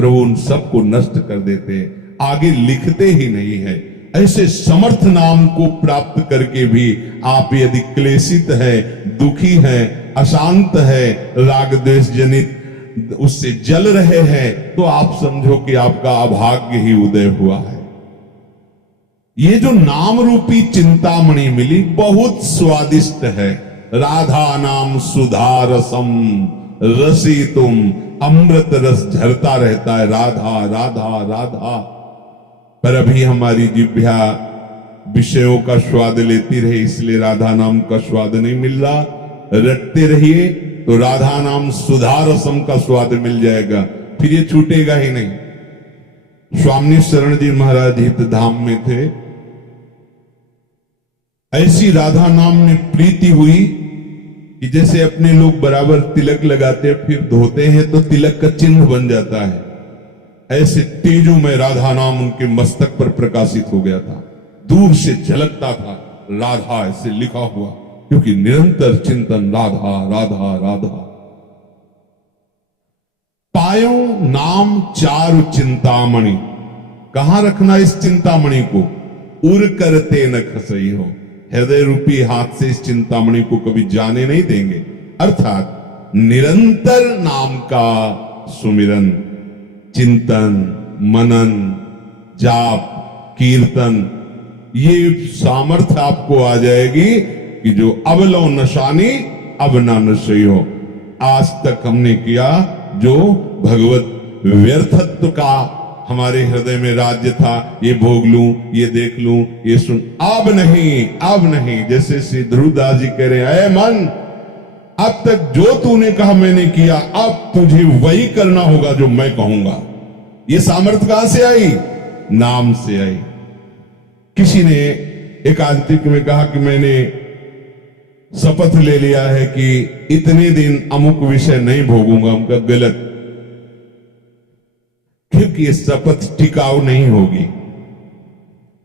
प्रभु उन सबको नष्ट कर देते हैं, आगे लिखते ही नहीं है। ऐसे समर्थ नाम को प्राप्त करके भी आप यदि क्लेशित है, दुखी है, अशांत है, राग द्वेष जनित उससे जल रहे हैं, तो आप समझो कि आपका अभाग्य ही उदय हुआ है। ये जो नाम रूपी चिंतामणि मिली बहुत स्वादिष्ट है। राधा नाम सुधा रसम रसी तुम, अमृत रस झरता रहता है, राधा राधा राधा। पर अभी हमारी जिह्वा विषयों का स्वाद लेती रहे, इसलिए राधा नाम का स्वाद नहीं मिल रहा। रटते रहिए तो राधा नाम सुधा रसम का स्वाद मिल जाएगा, फिर ये छूटेगा ही नहीं। स्वामी शरण जी महाराज हित धाम में थे, ऐसी राधा नाम में प्रीति हुई कि जैसे अपने लोग बराबर तिलक लगाते फिर धोते हैं तो तिलक का चिन्ह बन जाता है, ऐसे तेजों में राधा नाम उनके मस्तक पर प्रकाशित हो गया था। दूर से झलकता था राधा ऐसे लिखा हुआ, क्योंकि निरंतर चिंतन राधा राधा राधा। पायो नाम चारु चिंतामणि, कहां रखना इस चिंतामणि को? उर करते न खसई हो, हृदय रूपी हाथ से इस चिंतामणि को कभी जाने नहीं देंगे। अर्थात निरंतर नाम का सुमिरन, चिंतन, मनन, जाप, कीर्तन, ये सामर्थ्य आपको आ जाएगी कि जो अब लो नशानी अब ना नशई हो। आज तक हमने किया जो भगवत व्यर्थत्व का हमारे हृदय में राज्य था, ये भोग लूं, ये देख लूं, ये सुन, अब नहीं, अब नहीं। जैसे श्री ध्रुवदास जी कह रहे हैं, मन अब तक जो तूने कहा मैंने किया, अब तुझे वही करना होगा जो मैं कहूंगा। ये सामर्थ्य कहां से आई? नाम से आई। किसी ने एक आंतरिक में कहा कि मैंने शपथ ले लिया है कि इतने दिन अमुक विषय नहीं भोगूंगा। उनका गलत, क्योंकि ये शपथ टिकाऊ नहीं होगी।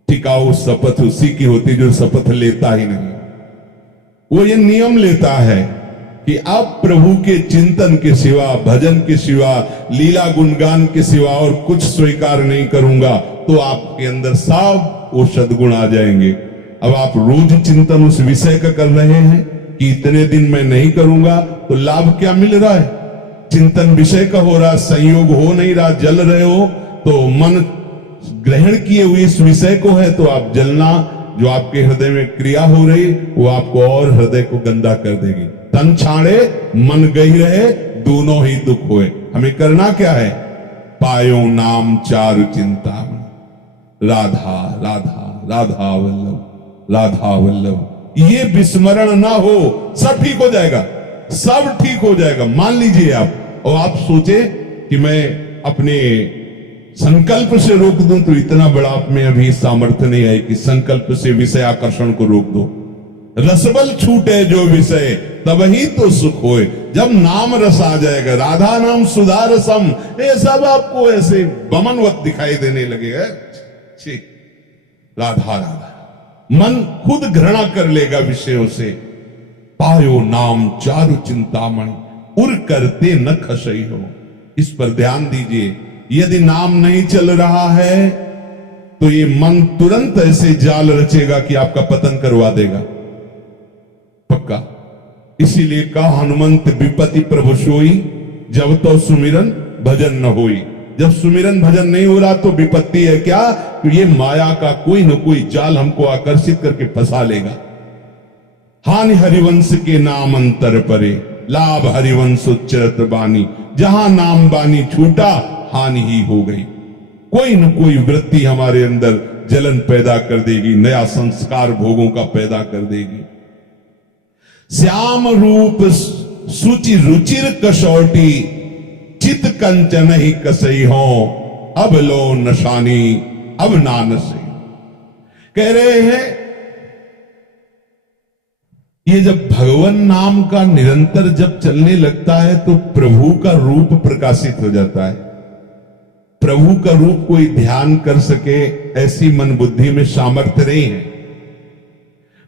टिकाऊ शपथ उसी की होती जो शपथ लेता ही नहीं। वो ये नियम लेता है कि आप प्रभु के चिंतन के सिवा, भजन के सिवा, लीला गुणगान के सिवा और कुछ स्वीकार नहीं करूंगा, तो आपके अंदर सब वो सद्गुण आ जाएंगे। अब आप रोज चिंतन उस विषय का कर रहे हैं कि इतने दिन मैं नहीं करूंगा, तो लाभ क्या मिल रहा है? चिंतन विषय का हो रहा, संयोग हो नहीं रहा, जल रहे हो, तो मन ग्रहण किए हुए इस विषय को है, तो आप जलना, जो आपके हृदय में क्रिया हो रही वो आपको और हृदय को गंदा कर देगी। तन छाड़े मन गही रहे, दोनों ही दुख होए। हमें करना क्या है? पायो नाम चारु चिंता, राधा राधा राधा वल्लभ राधा वल्लभ। ये विस्मरण ना हो, सब ठीक हो जाएगा, सब ठीक हो जाएगा। मान लीजिए आप, और आप सोचे कि मैं अपने संकल्प से रोक दूं, तो इतना बड़ा आप में अभी सामर्थ्य नहीं है कि संकल्प से विषय आकर्षण को रोक दो। रसबल छूटे जो विषय, तब ही तो सुख होए। जब नाम रस आ जाएगा, राधा नाम सुधा रसम, ये सब आपको ऐसे बमनवत दिखाई देने लगेगा। राधा राधा, मन खुद घृणा कर लेगा विषयों से। पायो नाम चारु चिंतामणि, उर करते न खसई हो। इस पर ध्यान दीजिए। यदि नाम नहीं चल रहा है तो ये मन तुरंत ऐसे जाल रचेगा कि आपका पतन करवा देगा, पक्का। इसीलिए कहा हनुमंत विपत्ति प्रभु सोई, जब तो सुमिरन भजन न होई। जब सुमिरन भजन नहीं हो रहा तो विपत्ति है क्या? कि ये माया का कोई न कोई जाल हमको आकर्षित करके फंसा लेगा। हानि हरिवंश के नाम अंतर परे, लाभ हरिवंश उच्चरत बानी। जहां नाम बानी छूटा, हानि ही हो गई। कोई न कोई वृत्ति हमारे अंदर जलन पैदा कर देगी, नया संस्कार भोगों का पैदा कर देगी। श्याम रूप सुचि रुचिर कसौटी, चित कंचन ही कसई हो। अब लो नशानी अब ना नशे। कह रहे हैं ये जब भगवान नाम का निरंतर जब चलने लगता है तो प्रभु का रूप प्रकाशित हो जाता है। प्रभु का रूप कोई ध्यान कर सके ऐसी मन बुद्धि में सामर्थ्य नहीं है।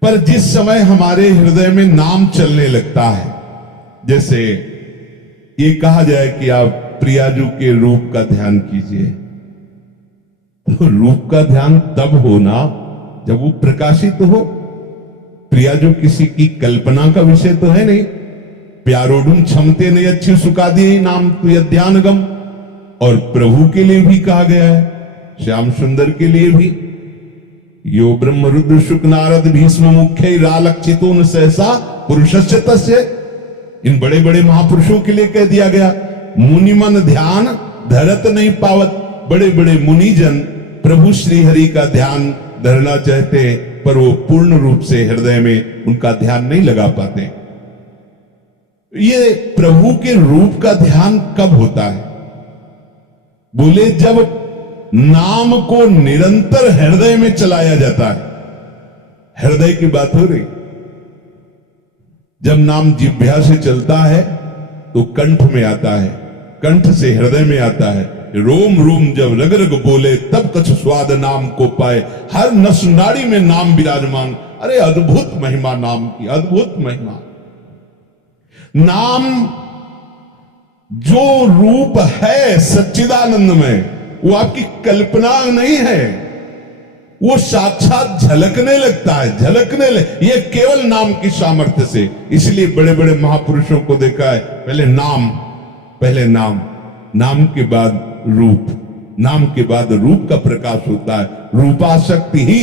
पर जिस समय हमारे हृदय में नाम चलने लगता है, जैसे ये कहा जाए कि आप प्रियाजू के रूप का ध्यान कीजिए। तो रूप का ध्यान तब होना जब वो प्रकाशित हो। प्रियाजू किसी की कल्पना का विषय तो है नहीं। प्यारोडुम क्षमते नहीं अच्छी सुखा दिए नाम तुय ध्यानगम। और प्रभु के लिए भी कहा गया है, श्याम सुंदर के लिए भी, यो ब्रह्म रुद्र शुक नारद भीष्म मुख्य रालक्षितोन सहसा पुरुषस्य तस्य। इन बड़े बड़े महापुरुषों के लिए कह दिया गया, मुनिमन ध्यान धरत नहीं पावत। बड़े बड़े मुनिजन प्रभु श्री हरि का ध्यान धरना चाहते हैं, पर वो पूर्ण रूप से हृदय में उनका ध्यान नहीं लगा पाते। ये प्रभु के रूप का ध्यान कब होता है? बोले जब नाम को निरंतर हृदय में चलाया जाता है। हृदय की बात हो रही। जब नाम जिह्वा से चलता है तो कंठ में आता है, कंठ से हृदय में आता है। रोम रोम जब रग रग बोले तब कछ स्वाद नाम को पाए। हर नस नाड़ी में नाम विराजमान। अरे अद्भुत महिमा नाम की, अद्भुत महिमा। नाम जो रूप है सच्चिदानंद में, वो आपकी कल्पना नहीं है, वो साक्षात झलकने लगता है, झलकने ये केवल नाम की सामर्थ्य से। इसलिए बड़े बड़े महापुरुषों को देखा है, पहले नाम, पहले नाम, नाम के बाद रूप, नाम के बाद रूप का प्रकाश होता है। रूपाशक्ति ही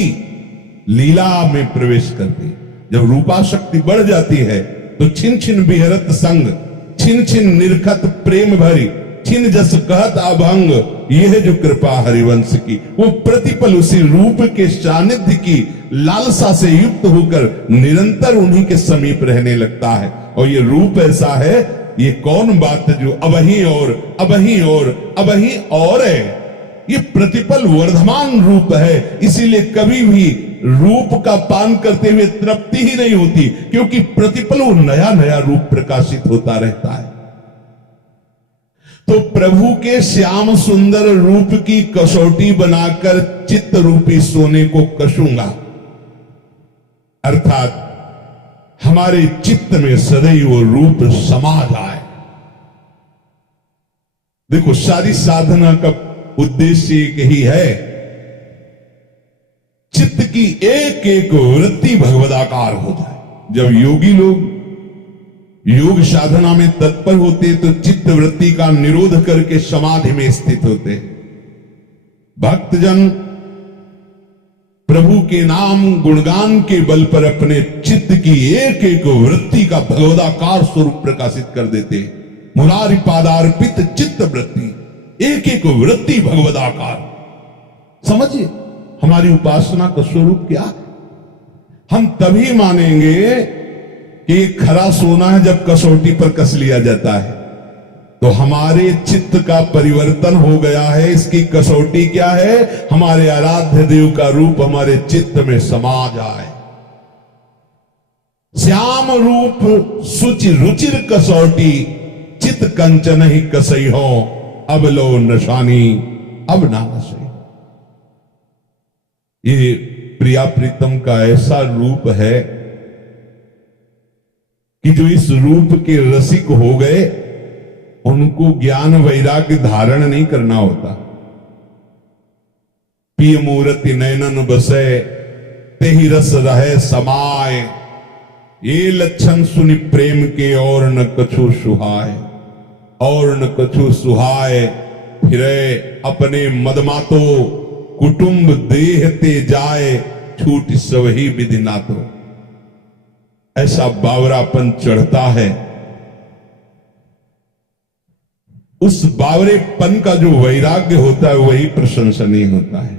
लीला में प्रवेश करती। जब रूपाशक्ति बढ़ जाती है तो छिन छिन विहरत संग, छिन छिन निरखत प्रेम भरी, छिन जस कहत अभंग। यह जो कृपा हरिवंश की, वो प्रतिपल उसी रूप के सानिध्य की लालसा से युक्त होकर निरंतर उन्हीं के समीप रहने लगता है। और ये रूप ऐसा है, ये कौन बात जो अबही और अबही और अबही और है, ये प्रतिपल वर्धमान रूप है। इसीलिए कभी भी रूप का पान करते हुए तृप्ति ही नहीं होती, क्योंकि प्रतिपल वो नया नया रूप प्रकाशित होता रहता है। तो प्रभु के श्याम सुंदर रूप की कसौटी बनाकर चित्त रूपी सोने को कसूंगा, अर्थात हमारे चित्त में सदैव वो रूप समा जाए। देखो, सारी साधना का उद्देश्य एक ही है, चित्त की एक एक वृत्ति भगवदाकार हो जाए। जब योगी लोग योग साधना में तत्पर होते तो चित्त वृत्ति का निरोध करके समाधि में स्थित होते। भक्तजन प्रभु के नाम गुणगान के बल पर अपने चित्त की एक एक वृत्ति का भगवदाकार स्वरूप प्रकाशित कर देते। मुरारी पादार्पित चित्त वृत्ति, एक एक वृत्ति भगवदाकार। समझिए हमारी उपासना का स्वरूप क्या है। हम तभी मानेंगे कि खरा सोना है जब कसौटी पर कस लिया जाता है, तो हमारे चित्त का परिवर्तन हो गया है। इसकी कसौटी क्या है? हमारे आराध्य देव का रूप हमारे चित्त में समा जाए। श्याम रूप सुचि रुचिर कसौटी, चित कंचन ही कसई हो, अब लो नशानी अब ना नशे। ये प्रिया प्रीतम का ऐसा रूप है कि जो इस रूप के रसिक हो गए, उनको ज्ञान वैराग्य धारण नहीं करना होता। पिय मूर्ति नैनन बसे, तेहि रस रहे समाय। ये लक्षण सुनि प्रेम के और न कछु सुहाय, और न कछु सुहाय। फिरे अपने मदमातो, कुटुंब देह ते जाए, छूट सवही विधि नातो। ऐसा बावरापन चढ़ता है। उस बावरेपन का जो वैराग्य होता है वही प्रशंसनीय होता है।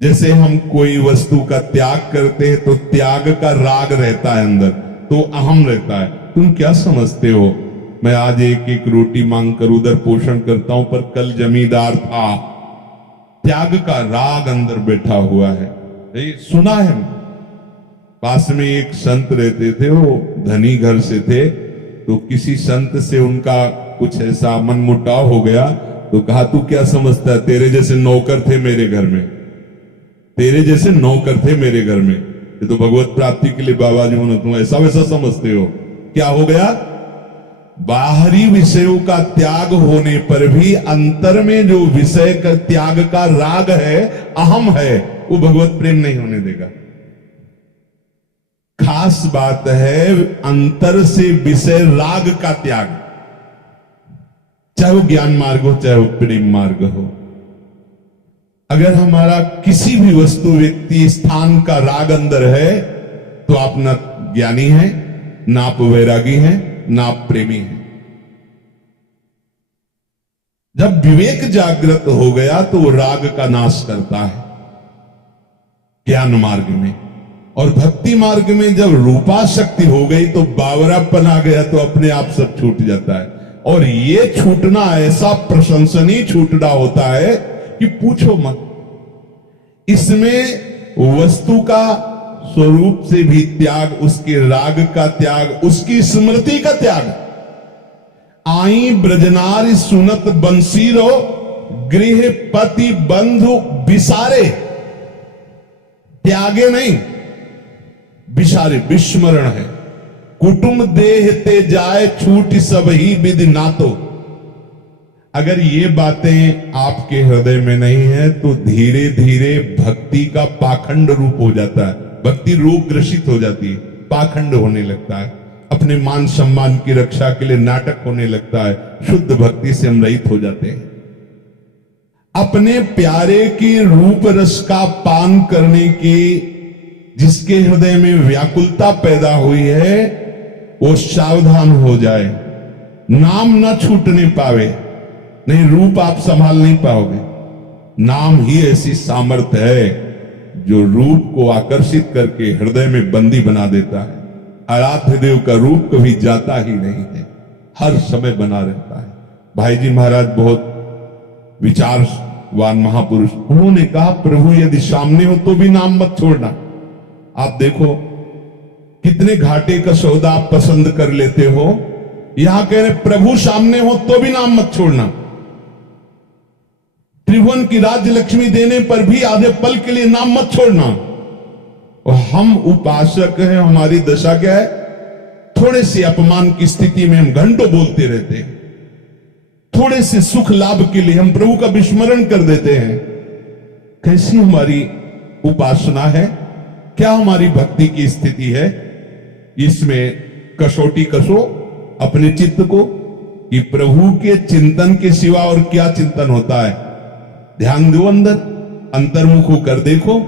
जैसे हम कोई वस्तु का त्याग करते हैं तो त्याग का राग रहता है अंदर, तो अहम रहता है। तुम क्या समझते हो, मैं आज एक एक रोटी मांग कर उधर पोषण करता हूं, पर कल जमींदार था। त्याग का राग अंदर बैठा हुआ है। ये सुना है। पास में एक संत रहते थे, वो धनी घर से थे, तो किसी संत से उनका कुछ ऐसा मनमुटाव हो गया, तो कहा तू क्या समझता है, तेरे जैसे नौकर थे मेरे घर में, तेरे जैसे नौकर थे मेरे घर में, ये तो भगवत प्राप्ति के लिए बाबा जी होना, तुम ऐसा वैसा समझते हो। क्या हो गया? बाहरी विषयों का त्याग होने पर भी अंतर में जो विषय का त्याग का राग है, अहम है, वो भगवत प्रेम नहीं होने देगा। खास बात है अंतर से विषय राग का त्याग, चाहे वो ज्ञान मार्ग हो चाहे वो प्रेम मार्ग हो। अगर हमारा किसी भी वस्तु व्यक्ति स्थान का राग अंदर है तो आप ना ज्ञानी हैं, ना आप वैरागी हैं, ना आप प्रेमी हैं। जब विवेक जागृत हो गया तो वो राग का नाश करता है ज्ञान मार्ग में, और भक्ति मार्ग में जब रूपा शक्ति हो गई तो बावरापन आ गया तो अपने आप सब छूट जाता है। और ये छूटना ऐसा प्रशंसनीय छूटना होता है कि पूछो मत। इसमें वस्तु का स्वरूप से भी त्याग, उसके राग का त्याग, उसकी स्मृति का त्याग। आई ब्रजनारी सुनत बंसीरो, गृह पति बंधु विसारे, त्यागे नहीं, विसारे, विस्मरण है। कुटुंब देह ते जाए छूट सब ही विधि नातो। अगर ये बातें आपके हृदय में नहीं है तो धीरे धीरे भक्ति का पाखंड रूप हो जाता है, भक्ति रोग ग्रसित हो जाती है, पाखंड होने लगता है, अपने मान सम्मान की रक्षा के लिए नाटक होने लगता है, शुद्ध भक्ति से हम रहित हो जाते हैं। अपने प्यारे के रूप रस का पान करने की जिसके हृदय में व्याकुलता पैदा हुई है वो सावधान हो जाए, नाम न छूटने पावे, नहीं रूप आप संभाल नहीं पाओगे। नाम ही ऐसी सामर्थ्य है जो रूप को आकर्षित करके हृदय में बंदी बना देता है। आराध्य देव का रूप कभी जाता ही नहीं है, हर समय बना रहता है। भाई जी महाराज बहुत विचारवान महापुरुष, उन्होंने कहा प्रभु यदि सामने हो तो भी नाम मत छोड़ना। आप देखो कितने घाटे का सौदा आप पसंद कर लेते हो, यहां कह रहे प्रभु सामने हो तो भी नाम मत छोड़ना। त्रिभुवन की राज्य लक्ष्मी देने पर भी आधे पल के लिए नाम मत छोड़ना। और हम उपासक हैं, हमारी दशा क्या है, थोड़े से अपमान की स्थिति में हम घंटों बोलते रहते हैं, थोड़े से सुख लाभ के लिए हम प्रभु का विस्मरण कर देते हैं। कैसी हमारी उपासना है, क्या हमारी भक्ति की स्थिति है? इसमें कसौटी कसो अपने चित्त को कि प्रभु के चिंतन के सिवा और क्या चिंतन होता है। ध्यान दो अंदर, अंतर्मुख होकर देखो